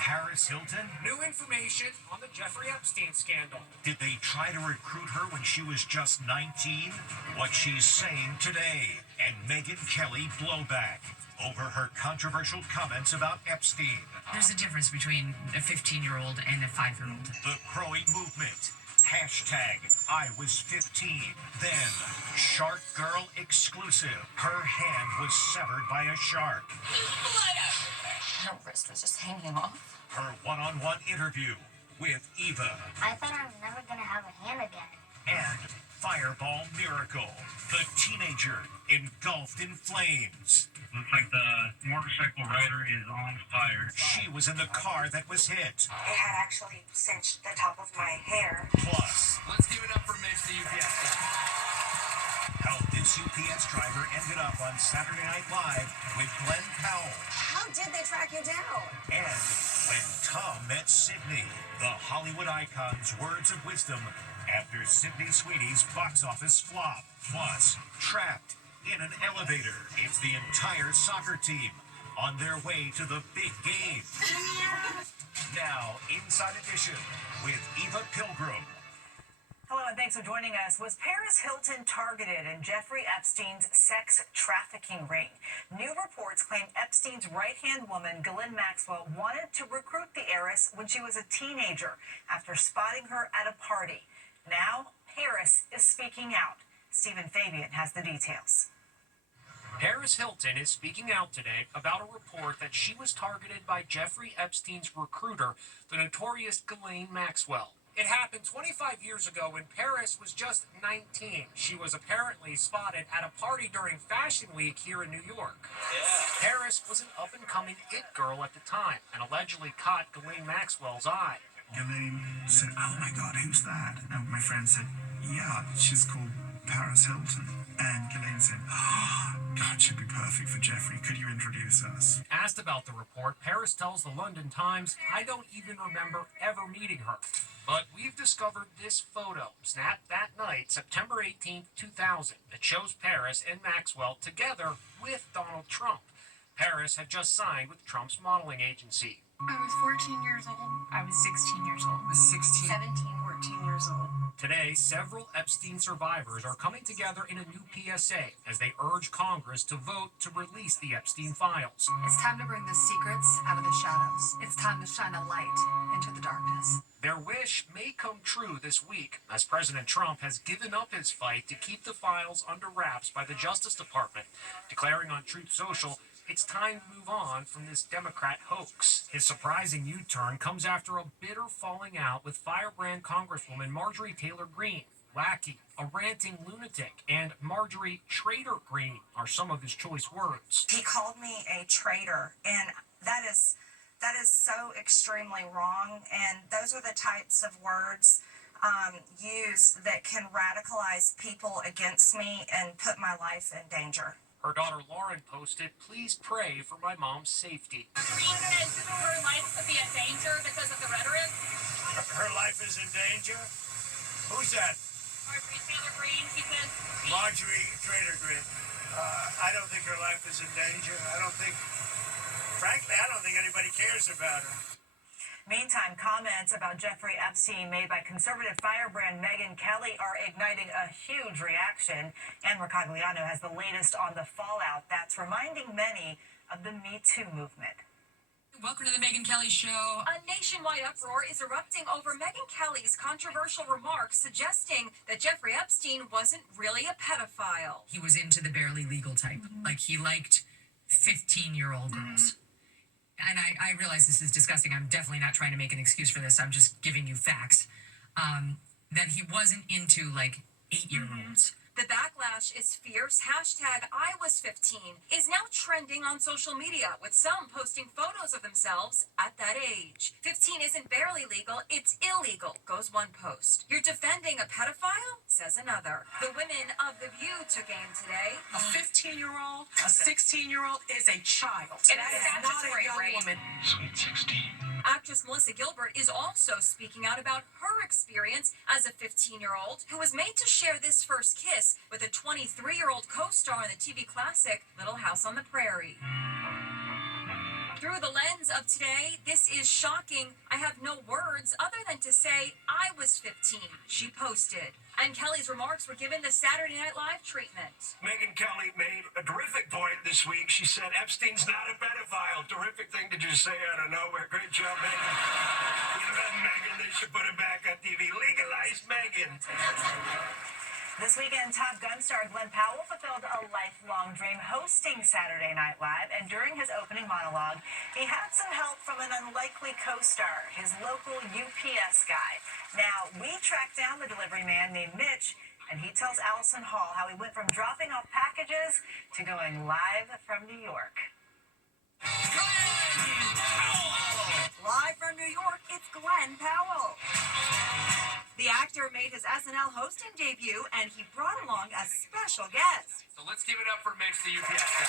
Paris Hilton? New information on the Jeffrey Epstein scandal. Did they try to recruit her when she was just 19? What she's saying today. And Megyn Kelly blowback over her controversial comments about Epstein. There's a difference between a 15-year-old and a 5-year-old. The growing movement. Hashtag I was 15. Then, Shark Girl exclusive. Her hand was severed by a shark. Her wrist was just hanging off. Her one-on-one interview with Eva. I thought I was never going to have a hand again. And Fireball Miracle, the teenager engulfed in flames. Looks like the motorcycle rider is on fire. She was in the car that was hit. It had actually cinched the top of my hair. Plus, Let's give it up for Mitch, the UPS guy. how this UPS driver ended up on Saturday Night Live with Glenn Powell. How did they track you down? And when Tom met Sydney, the Hollywood icon's words of wisdom after Sydney Sweeney's box office flop. Plus, trapped in an elevator. It's the entire soccer team on their way to the big game. Now, Inside Edition with Eva Pilgrim. Hello and thanks for joining us. Was Paris Hilton targeted in Jeffrey Epstein's sex trafficking ring? New reports claim Epstein's right-hand woman, Ghislaine Maxwell, wanted to recruit the heiress when she was a teenager after spotting her at a party. Now, Paris is speaking out. Stephen Fabian has the details. Paris Hilton is speaking out today about a report that she was targeted by Jeffrey Epstein's recruiter, the notorious Ghislaine Maxwell. It happened 25 years ago when Paris was just 19. She was apparently spotted at a party during Fashion Week here in New York. Paris was an up-and-coming it girl at the time and allegedly caught Ghislaine Maxwell's eye. Ghislaine said, "Oh my God, who's that?" And my friend said, "Yeah, she's called Paris Hilton." And Ghislaine said, "Oh, God, she'd be perfect for Jeffrey. Could you introduce us?" Asked about the report, Paris tells the London Times, "I don't even remember ever meeting her. But we've discovered this photo, snapped that night, September 18th, 2000, that shows Paris and Maxwell together with Donald Trump. Paris had just signed with Trump's modeling agency. I was 14 years old. I was 16 years old. I was 16. 14 years old. Today, several Epstein survivors are coming together in a new PSA as they urge Congress to vote to release the Epstein files. It's time to bring the secrets out of the shadows. It's time to shine a light into the darkness. Their wish may come true this week, as President Trump has given up his fight to keep the files under wraps by the Justice Department, declaring on Truth Social, it's time to move on from this Democrat hoax. His surprising U-turn comes after a bitter falling out with firebrand Congresswoman Marjorie Taylor Greene. Wacky, a ranting lunatic, and Marjorie Traitor Greene are some of his choice words. He called me a traitor, and that is so extremely wrong, and those are the types of words used that can radicalize people against me and put my life in danger. Her daughter Lauren posted, "Please pray for my mom's safety." Is her life could be in danger because of the rhetoric? Her life is in danger? Who's that? Marjorie Taylor Greene, he says. Marjorie Trader Grid. I don't think her life is in danger. Frankly, I don't think anybody cares about her. Meantime, comments about Jeffrey Epstein made by conservative firebrand Megyn Kelly are igniting a huge reaction. Ann Mercogliano has the latest on the fallout that's reminding many of the Me Too movement. Welcome to the Megyn Kelly Show. A nationwide uproar is erupting over Megyn Kelly's controversial remarks suggesting that Jeffrey Epstein wasn't really a pedophile. He was into the barely legal type. Like, he liked 15-year-old girls. And I realize this is disgusting. I'm definitely not trying to make an excuse for this. I'm just giving you facts. That he wasn't into, like, 8-year-olds. The backlash is fierce. Hashtag I was 15 is now trending on social media, with some posting photos of themselves at that age. 15 isn't barely legal, it's illegal, goes one post. You're defending a pedophile, says another. The women of The View took aim today. A 15-year-old, a 16-year-old is a child. And That it's is not a statutory young rape. woman. Sweet 16. Actress Melissa Gilbert is also speaking out about her experience as a 15-year-old who was made to share this first kiss with a 23-year-old co-star in the TV classic Little House on the Prairie. Through the lens of today, this is shocking. I have no words other than to say I was 15, she posted. And Kelly's remarks were given the Saturday Night Live treatment. Megyn Kelly made a terrific point this week. She said Epstein's not a pedophile. Terrific thing to just say out of nowhere. Great job, Megyn. You love Megyn. They should put her back on TV. Legalize Megyn. This weekend, Top Gun star Glenn Powell fulfilled a lifelong dream hosting Saturday Night Live, and during his opening monologue, he had some help from an unlikely co-star, his local UPS guy. Now, we tracked down the delivery man named Mitch, and he tells Allison Hall how he went from dropping off packages to going live from New York. Live from New York, it's Glenn Powell. The actor made his SNL hosting debut, and he brought along a special guest. So let's give it up for Mitch, the UPS guy.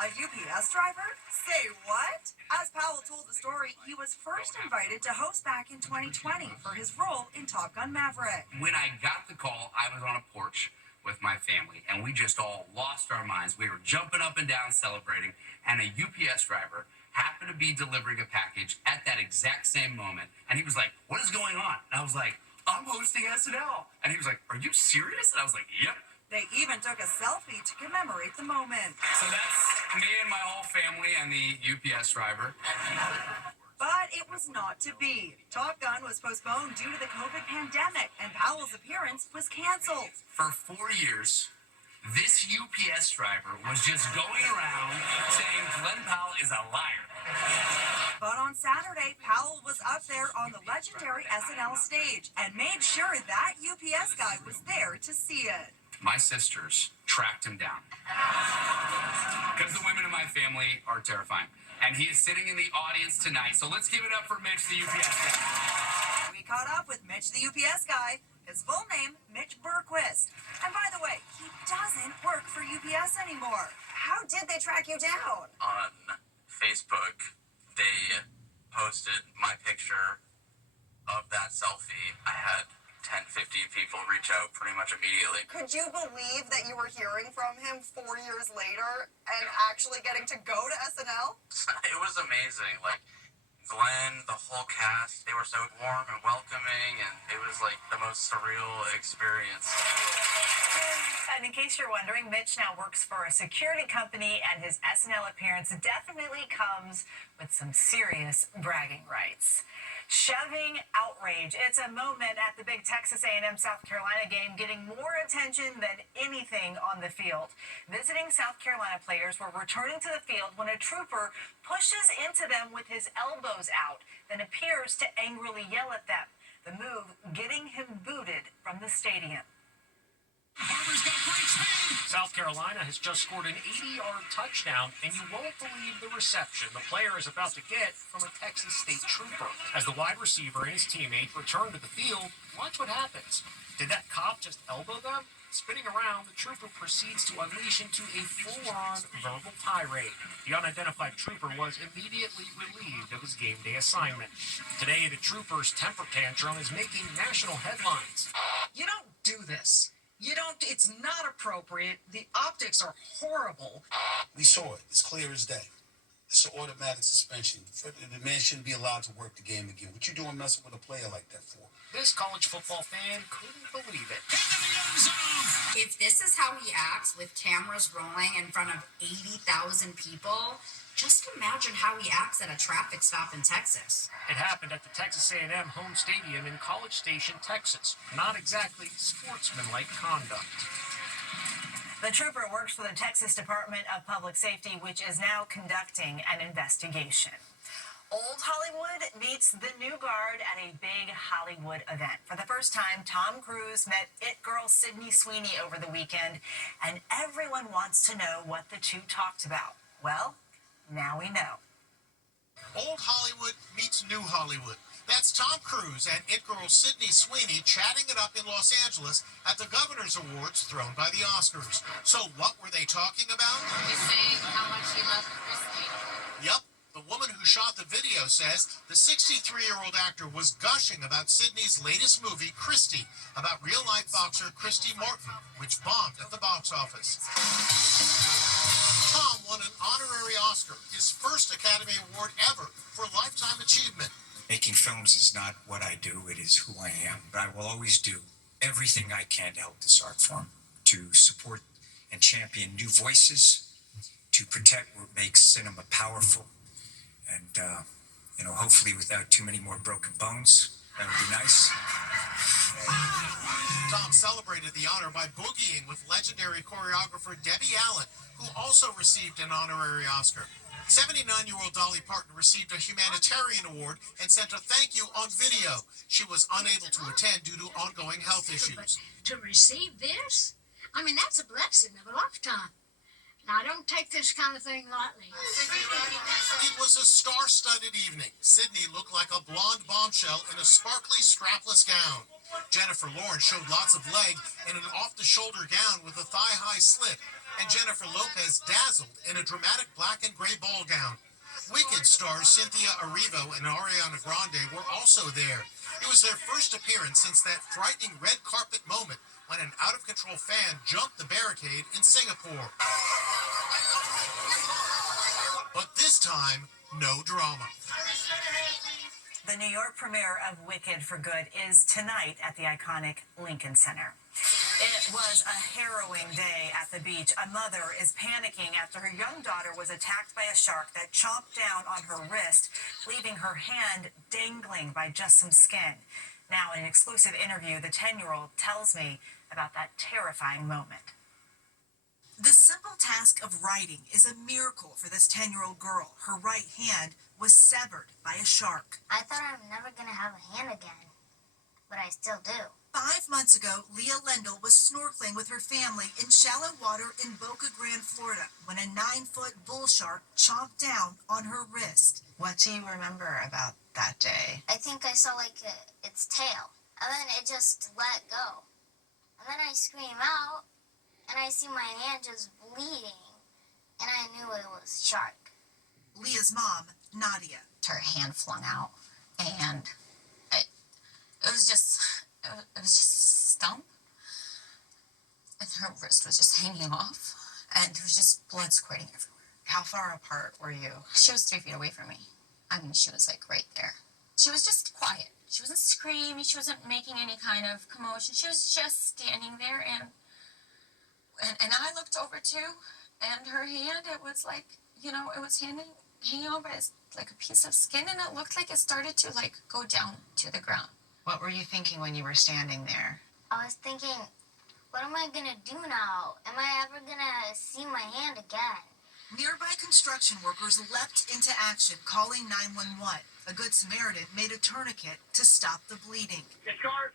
A UPS driver? Say what? As Powell told the story, he was first invited to host back in 2020 for his role in Top Gun Maverick. When I got the call, I was on a porch with my family, and we just all lost our minds. We were jumping up and down celebrating, and a UPS driver happened to be delivering a package at that exact same moment, and he was like, "What is going on?" And I was like, "I'm hosting SNL." And he was like, "Are you serious?" And I was like, "Yep." They even took a selfie to commemorate the moment. So that's me and my whole family and the UPS driver. But it was not to be. Top Gun was postponed due to the COVID pandemic, and Powell's appearance was canceled. For 4 years, this UPS driver was just going around saying Glenn Powell is a liar. But on Saturday, Powell was up there on the legendary SNL stage and made sure that UPS guy was there to see it. My sisters tracked him down because the women in my family are terrifying. And he is sitting in the audience tonight. So let's give it up for Mitch, the UPS guy. We caught up with Mitch, the UPS guy. His full name, Mitch Berquist. And by the way, he doesn't work for UPS anymore. How did they track you down? On Facebook, they posted my picture of that selfie. I had 10, 15 people reach out pretty much immediately. Could you believe that you were hearing from him 4 years later and actually getting to go to SNL? It was amazing. Like, Glenn, the whole cast, they were so warm and welcoming, and it was like the most surreal experience. And in case you're wondering, Mitch now works for a security company, and his SNL appearance definitely comes with some serious bragging rights. Shoving outrage. It's a moment at the big Texas A&M South Carolina game getting more attention than anything on the field. Visiting South Carolina players were returning to the field when a trooper pushes into them with his elbows out, then appears to angrily yell at them. The move getting him booted from the stadium. South Carolina has just scored an 80-yard touchdown, and you won't believe the reception the player is about to get from a Texas State trooper. As the wide receiver and his teammate return to the field, watch what happens. Did that cop just elbow them? Spinning around, the trooper proceeds to unleash into a full-on verbal tirade. The unidentified trooper was immediately relieved of his game day assignment. Today, the trooper's temper tantrum is making national headlines. You don't do this. You don't, it's not appropriate. The optics are horrible. We saw it. It's clear as day. It's an automatic suspension. The man shouldn't be allowed to work the game again. What you doing messing with a player like that for? This college football fan couldn't believe it. If this is how he acts with cameras rolling in front of 80,000 people, just imagine how he acts at a traffic stop in Texas. It happened at the Texas A&M home stadium in College Station, Texas. Not exactly sportsmanlike conduct. The trooper works for the Texas Department of Public Safety, which is now conducting an investigation. Old Hollywood meets the new guard at a big Hollywood event. For the first time, Tom Cruise met It Girl Sydney Sweeney over the weekend, and everyone wants to know what the two talked about. Well, now we know. Old Hollywood meets New Hollywood. That's Tom Cruise and It Girl Sydney Sweeney chatting it up in Los Angeles at the Governor's Awards thrown by the Oscars. So what were they talking about? He's saying how much he loves Christy. Yep. The woman who shot the video says the 63-year-old actor was gushing about Sydney's latest movie, Christy, about real-life boxer Christy Morton, which bombed at the box office. Tom won an honorary Oscar, his first Academy Award ever for Lifetime Achievement. Making films is not what I do, it is who I am. But I will always do everything I can to help this art form, to support and champion new voices, to protect what makes cinema powerful, and, hopefully without too many more broken bones. That would be nice. Tom celebrated the honor by boogieing with legendary choreographer Debbie Allen, who also received an honorary Oscar. 79-year-old Dolly Parton received a humanitarian award and sent a thank you on video. She was unable to attend due to ongoing health issues. To receive this, I mean, that's a blessing of a lifetime. Now, I don't take this kind of thing lightly. It was a star-studded evening. Sydney looked like a blonde bombshell in a sparkly strapless gown. Jennifer Lawrence showed lots of leg in an off-the-shoulder gown with a thigh-high slit, and Jennifer Lopez dazzled in a dramatic black and gray ball gown. Wicked stars Cynthia Erivo and Ariana Grande were also there. It was their first appearance since that frightening red carpet moment when an out-of-control fan jumped the barricade in Singapore. But this time, no drama. The New York premiere of Wicked for Good is tonight at the iconic Lincoln Center. It was a harrowing day at the beach. A mother is panicking after her young daughter was attacked by a shark that chomped down on her wrist, leaving her hand dangling by just some skin. Now, in an exclusive interview, the 10-year-old tells me about that terrifying moment. The simple task of writing is a miracle for this 10-year-old girl. Her right hand was severed by a shark. I thought I'm never gonna have a hand again, but I still do. 5 months ago, Leah Lendl was snorkeling with her family in shallow water in Boca Grande, Florida, when a 9-foot bull shark chomped down on her wrist. What do you remember about that day? I think I saw its tail, and then it just let go. And then I scream out, and I see my hand just bleeding, and I knew it was shark. Leah's mom, Nadia. Her hand flung out, and it was just a stump, and her wrist was just hanging off, and there was just blood squirting everywhere. How far apart were you? She was 3 feet away from me. I mean, she was right there. She was just quiet. She wasn't screaming. She wasn't making any kind of commotion. She was just standing there, and I looked over too, and her hand, it was it was hanging over as a piece of skin, and it looked like it started to go down to the ground. What were you thinking when you were standing there? I was thinking, what am I gonna do now? Am I ever gonna see my hand again? Nearby construction workers leapt into action, calling 911. A Good Samaritan made a tourniquet to stop the bleeding. The shark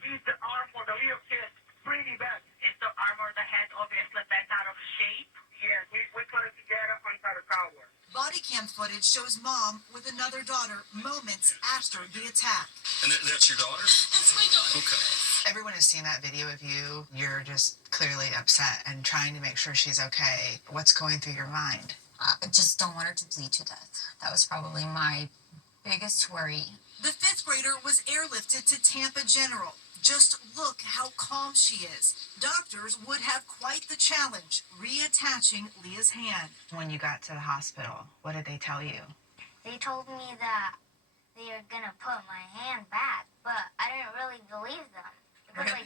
beat the arm for the little kid pretty bad. Is the arm or the head obviously bent out of shape? Yes, we put it together inside the tower. Body cam footage shows mom with another daughter moments after the attack. And that's your daughter? That's my daughter. Okay. Everyone has seen that video of you. You're just clearly upset and trying to make sure she's okay. What's going through your mind? I just don't want her to bleed to death. That was probably my biggest worry. The 5th grader was airlifted to Tampa General. Just look how calm she is. Doctors would have quite the challenge reattaching Leah's hand. When you got to the hospital, what did they tell you? They told me that they were gonna put my hand back, but I didn't really believe them. Because,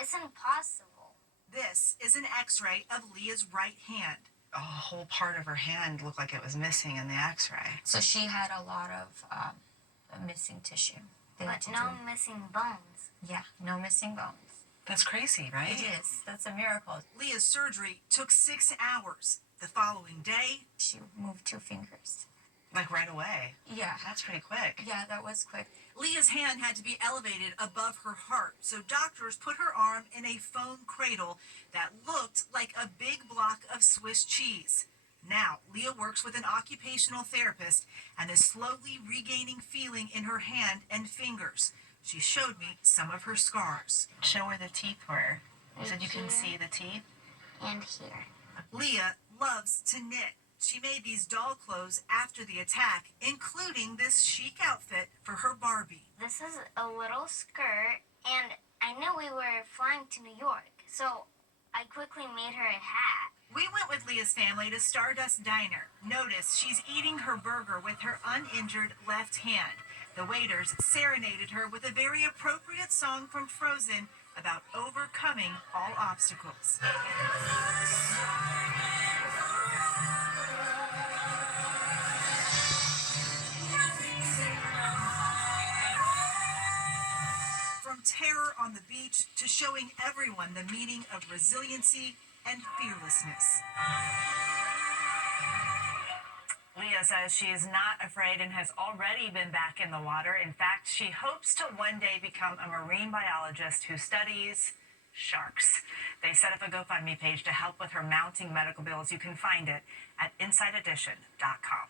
it's impossible. This is an x-ray of Leah's right hand. A whole part of her hand looked like it was missing in the x-ray. So she had a lot of missing tissue. But no missing bones. Yeah, no missing bones. That's crazy, right? It is. That's a miracle. Leah's surgery took 6 hours. The following day, she moved 2 fingers. Right away? Yeah. That's pretty quick. Yeah, that was quick. Leah's hand had to be elevated above her heart, so doctors put her arm in a foam cradle that looked like a big block of Swiss cheese. Now, Leah works with an occupational therapist and is slowly regaining feeling in her hand and fingers. She showed me some of her scars. Show where the teeth were. You said you can see the teeth? And here. Leah loves to knit. She made these doll clothes after the attack, including this chic outfit for her Barbie. This is a little skirt, and I knew we were flying to New York, so I quickly made her a hat. We went with Leah's family to Stardust Diner. Notice she's eating her burger with her uninjured left hand. The waiters serenaded her with a very appropriate song from Frozen about overcoming all obstacles. From terror on the beach to showing everyone the meaning of resiliency and fearlessness. Leah says she is not afraid and has already been back in the water. In fact, she hopes to one day become a marine biologist who studies sharks. They set up a GoFundMe page to help with her mounting medical bills. You can find it at InsideEdition.com.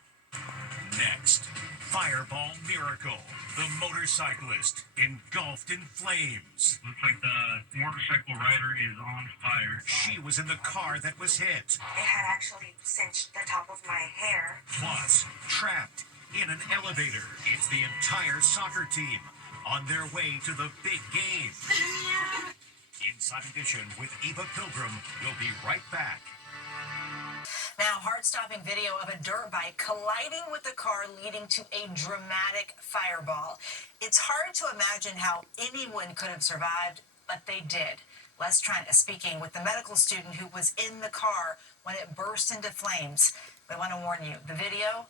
Next, Fireball Miracle. The motorcyclist engulfed in flames. Looks like the motorcycle rider is on fire. She was in the car that was hit. It had actually cinched the top of my hair. Plus, trapped in an elevator. It's the entire soccer team on their way to the big game. Inside Edition with Eva Pilgrim. We'll be right back. Now, heart-stopping video of a dirt bike colliding with the car leading to a dramatic fireball. It's hard to imagine how anyone could have survived, but they did. Les Trent is speaking with the medical student who was in the car when it burst into flames. We want to warn you, the video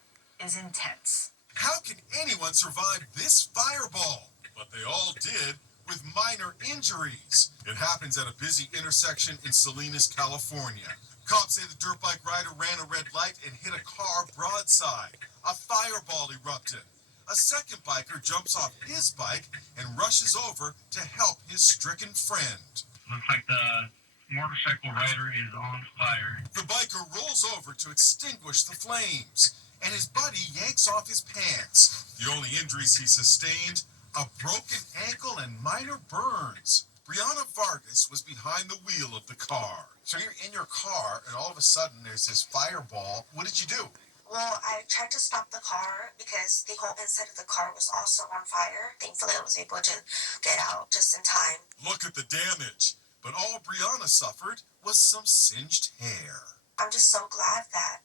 is intense. How can anyone survive this fireball? But they all did, with minor injuries. It happens at a busy intersection in Salinas, California. Cops say the dirt bike rider ran a red light and hit a car broadside. A fireball erupted. A second biker jumps off his bike and rushes over to help his stricken friend. Looks like the motorcycle rider is on fire. The biker rolls over to extinguish the flames, and his buddy yanks off his pants. The only injuries he sustained, a broken ankle and minor burns. Brianna Vargas was behind the wheel of the car. So you're in your car, and all of a sudden there's this fireball. What did you do? Well, I tried to stop the car because the whole inside of the car was also on fire. Thankfully, I was able to get out just in time. Look at the damage. But all Brianna suffered was some singed hair. I'm just so glad that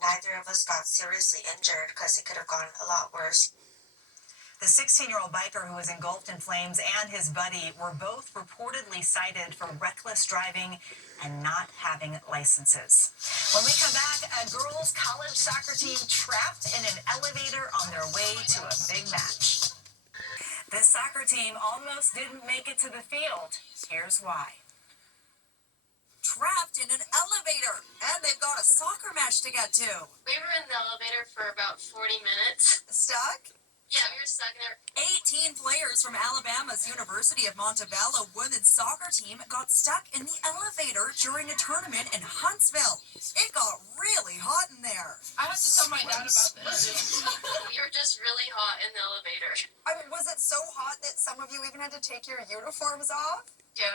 neither of us got seriously injured because it could have gone a lot worse. The 16-year-old biker who was engulfed in flames and his buddy were both reportedly cited for reckless driving and not having licenses. When we come back, a girls' college soccer team trapped in an elevator on their way to a big match. This soccer team almost didn't make it to the field. Here's why. Trapped in an elevator, and they've got a soccer match to get to. We were in the elevator for about 40 minutes. Stuck? Yeah, we were stuck there. 18 players from Alabama's University of Montebello women's soccer team got stuck in the elevator during a tournament in Huntsville. It got really hot in there. I have to tell my dad about this. We were just really hot in the elevator. I mean, was it so hot that some of you even had to take your uniforms off? Yeah.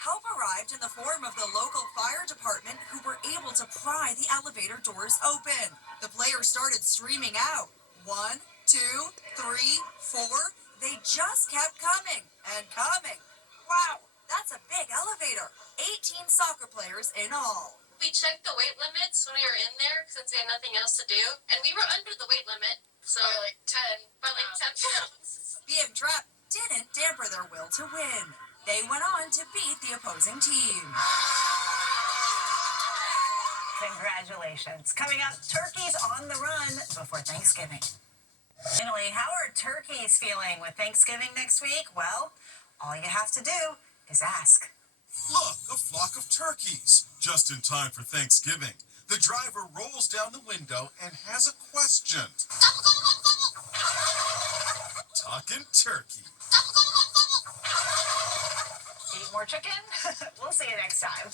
Help arrived in the form of the local fire department who were able to pry the elevator doors open. The players started streaming out. 1, 2, 3, 4. They just kept coming and coming. Wow, that's a big elevator. 18 soccer players in all. We checked the weight limits when we were in there since we had nothing else to do, and we were under the weight limit, so by like 10 pounds. Being trapped didn't damper their will to win. They went on to beat the opposing team. Congratulations. Coming up, turkeys on the run before Thanksgiving. Finally, how are turkeys feeling with Thanksgiving next week? Well, all you have to do is ask. Look, a flock of turkeys. Just in time for Thanksgiving. The driver rolls down the window and has a question. Talking turkey. Eat more chicken? We'll see you next time.